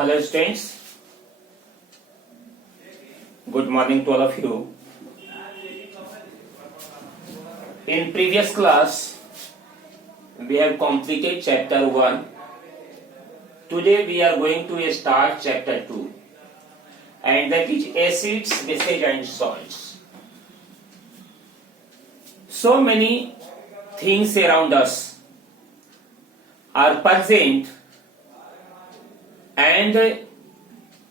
Hello students, good morning to all of you. In previous class, we have completed chapter 1. Today we are going to start chapter 2, and that is acids, bases and salts. So many things around us are present, and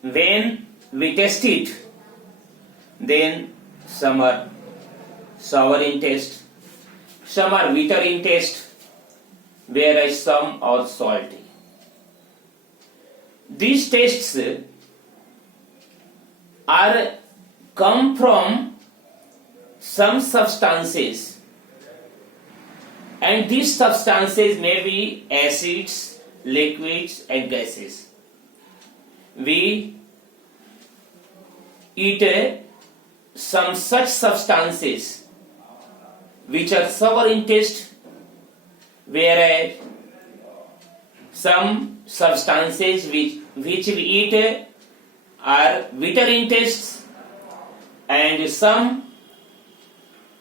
when we test it, then some are sour in taste, some are bitter in taste, whereas some are salty. These tastes are come from some substances, and these substances may be acids, liquids and gases. We eat some such substances which are sour in taste, whereas some substances which we eat are bitter in taste, and some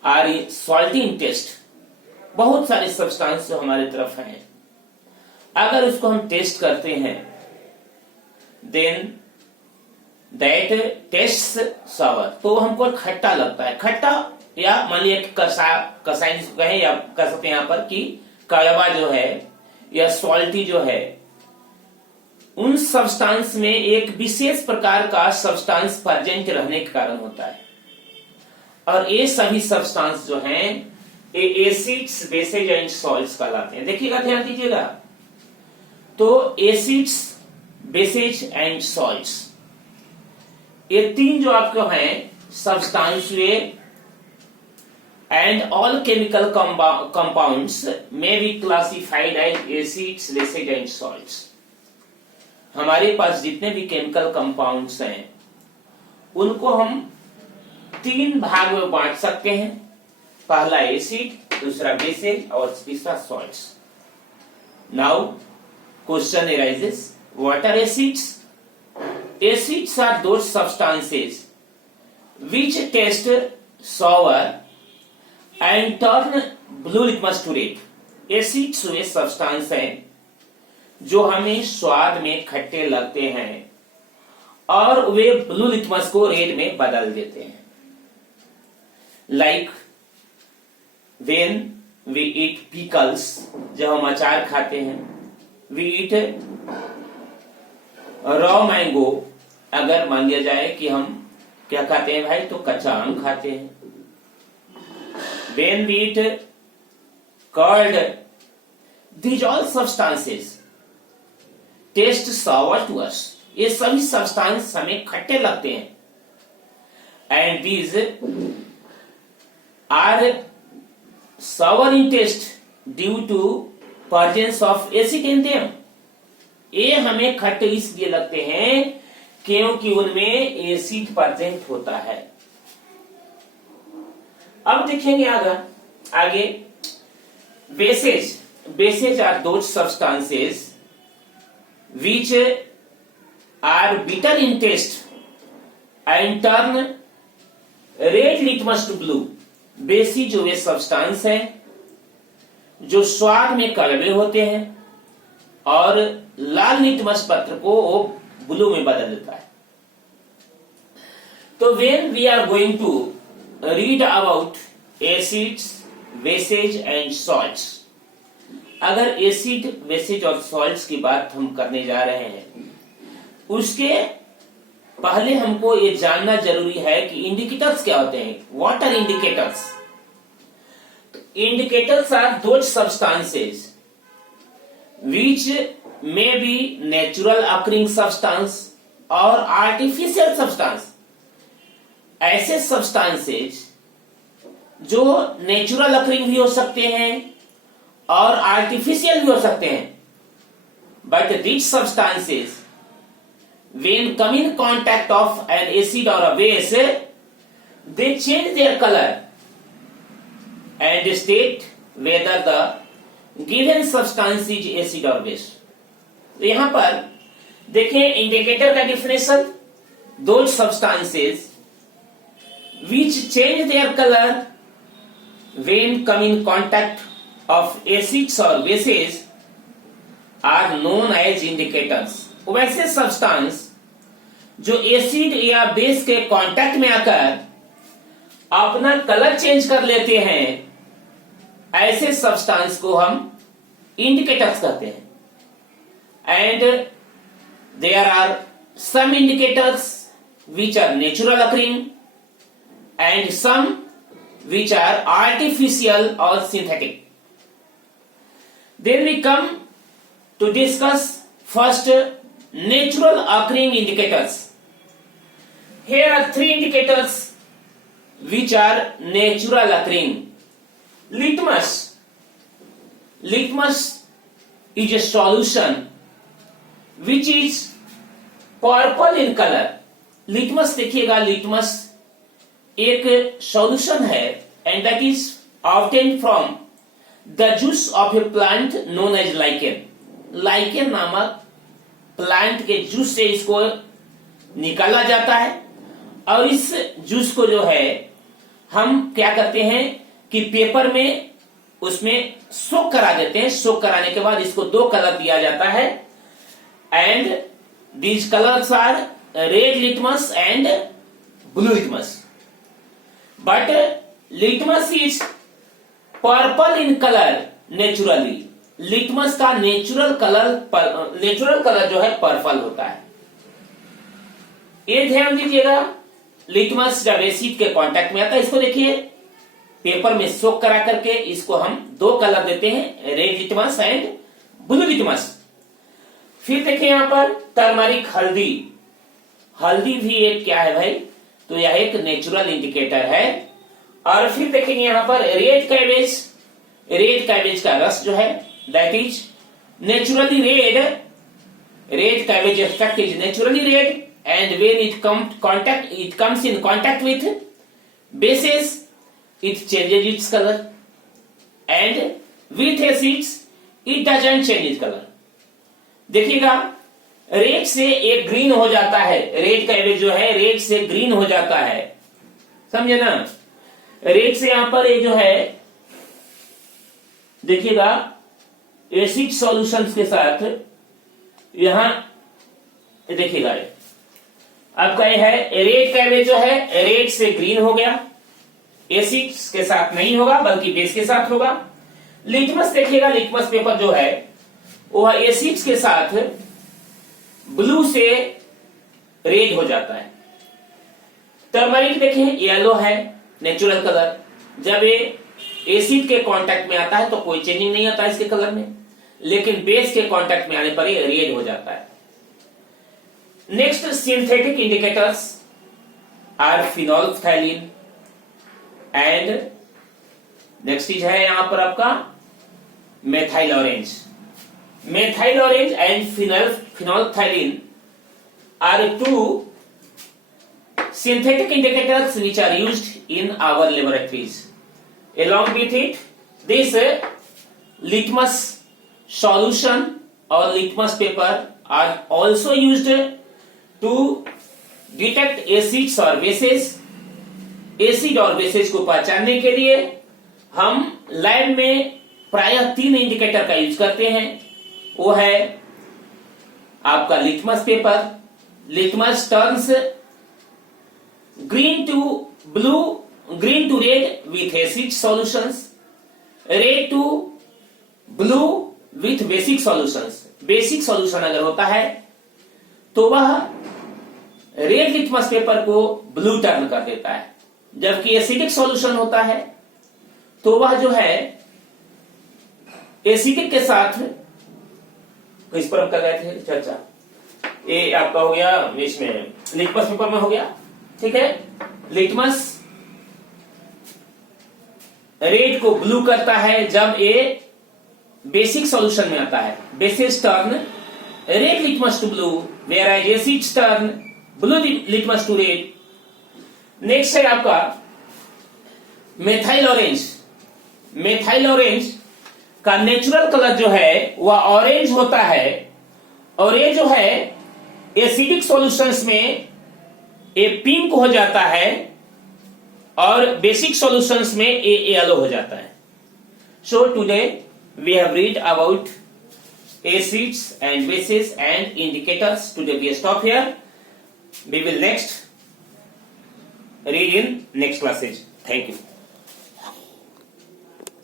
are salty in taste. बहुत सारे substance जो हमारे तरफ हैं, अगर उसको हम test करते हैं, then that tastes sour, तो हमको खट्टा लगता है. खट्टा या मान लिया कसाई कहें, या कह सकते हैं यहाँ पर कि कड़वा जो है या सॉल्टी जो है, उन सब्सटेंस में एक विशेष प्रकार का सब्सटेंस प्रेजेंट रहने के कारण होता है. और ये सभी सब्सटेंस जो हैं ये एसिड्स, बेसेज एंड सॉल्ट्स कहलाते हैं. देखिएगा, ध्यान दीजिएगा. तो एसिड्स, बेसेज एंड सॉल्ट्स, ये तीन जो आपके हैं substance and all chemical compounds में be classified as acids, bases and salts. हमारे पास जितने भी केमिकल कंपाउंड्स हैं उनको हम तीन भाग में बांट सकते हैं. पहला एसिड, दूसरा बेसेज और तीसरा salts. Now question arises, what are acids? Acids are those substances which taste sour and turn blue litmus to red. Acids way substance हैं जो हमें स्वाद में खट्टे लगते हैं और वे ब्लू लिटमस को रेड में बदल देते हैं. Like when we eat pickles, जब हम अचार खाते हैं, we eat raw mango. अगर मान लिया जाए कि हम क्या खाते हैं भाई, तो कच्चा आम खाते हैं. when we eat curd, these all substances taste sour to us. ये सभी सब्सटेंस हमें खट्टे लगते हैं, and these are sour in taste due to presence of acid in them. ये हमें खट्टे इसलिए लगते हैं क्योंकि उनमें एसिड प्रेजेंट होता है. अब देखेंगे आगे bases. Bases are those substances which are bitter in taste and turn red litmus to blue. Basic जो वे सब्सटेंस है जो स्वाद में कड़वे होते हैं और लाल लिटमस पत्र को वो ब्लू में बदल देता है. तो when we are going to read about acids, bases and salts, अगर एसिड, बेसेज और सॉल्ट्स की बात हम करने जा रहे हैं, उसके पहले हमको ये जानना जरूरी है कि इंडिकेटर्स क्या होते हैं. What are indicators? Indicators are those substances which may be natural occurring substance or artificial substance. ऐसे सब्सटेंसेस जो नेचुरल अकरिंग भी हो सकते हैं और आर्टिफिशियल भी हो सकते हैं. But these substances when come in contact of an acid or a base, they change their color and state whether the given substance is acid or base. तो यहां पर देखिए इंडिकेटर का definition, those substances which change their color when come in contact of acids or bases are known as indicators। वैसे substance जो acid या base के contact में आकर अपना कलर चेंज कर लेते हैं, ऐसे सब्सटेंस को हम इंडिकेटर्स कहते हैं। And there are some indicators which are natural occurring and some which are artificial or synthetic। Then we come to discuss first natural occurring indicators। Here are three indicators which are natural occurring। Litmus is a solution which is purple in color। Litmus देखिएगा, litmus एक solution है and that is obtained from the juice of a plant known as lichen. Lichen नामक plant के juice से इसको निकाला जाता है और इस जूस को जो है हम क्या करते हैं कि पेपर में उसमें सोक करा देते हैं। सोक कराने के बाद इसको दो कलर दिया जाता है and these colours are red litmus and blue litmus, but litmus is purple in color naturally। litmus का नेचुरल कलर जो है पर्पल होता है। ये ध्यान दीजिएगा, लिटमस जब एसिड के कांटेक्ट में आता है, इसको देखिए पेपर में सोक करा करके इसको हम दो कलर देते हैं, red litmus and blue litmus. फिर देखिए यहां पर टर्मरिक, हल्दी भी एक क्या है भाई, तो यह एक नेचुरल इंडिकेटर है। और फिर देखेंगे यहां पर रेड कैबेज का रस जो है that is naturally red cabbage extract is naturally red and when it comes in contact with bases it changes its colour and with acids it doesn't change its colour. देखिएगा red से एक green हो जाता है, red cabbage जो है red से green हो जाता है, समझे ना। रेड से यहां पर ये जो है देखिएगा एसिड सॉल्यूशंस के साथ यहां देखिएगा आपका ये है रेड कैबेज जो है रेड से ग्रीन हो गया, एसिड के साथ नहीं होगा बल्कि बेस के साथ होगा। लिटमस देखिएगा, लिटमस पेपर जो है वह एसिड्स के साथ ब्लू से रेड हो जाता है। टर्मरिक देखिए येलो है नेचुरल कलर, जब ये एसिड के कांटेक्ट में आता है तो कोई चेंजिंग नहीं आता इसके कलर में, लेकिन बेस के कांटेक्ट में आने पर ये रेड हो जाता है। Next synthetic indicators are phenolphthalein and next चीज है यहां पर आपका methyl orange. Methyl orange and phenolphthalein are two synthetic indicators which are used in our laboratories। Along with it, this litmus solution or litmus paper are also used to detect acids or bases। Acid और bases को पहचानने के लिए हम lab में प्रायः 3 indicator का use करते हैं। वो है आपका litmus paper, litmus turns green to red with acid solutions, red to blue with basic solutions. Basic solution अगर होता है तो वह रेड लिटमस पेपर को ब्लू टर्न कर देता है, जबकि एसिडिक सॉल्यूशन होता है तो वह जो है एसिडिक के साथ, इस पर हम कर रहे थे चर्चा, ये आपका हो गया इसमें लिटमस पेपर में हो गया, ठीक है। लिटमस रेड को ब्लू करता है जब ये बेसिक सॉल्यूशन में आता है। Bases turn red litmus to blue, whereas acids turn blue litmus to red. Next है आपका मेथाइल ऑरेंज। मेथाइल ऑरेंज का नेचुरल कलर जो है वह ऑरेंज होता है और ये जो है एसिडिक सॉल्यूशंस में ए पिंक हो जाता है और बेसिक सॉल्यूशंस में ए येलो हो जाता है. So today we have read about acids and bases and indicators. Today we stop here. We will next read in next classes. Thank you.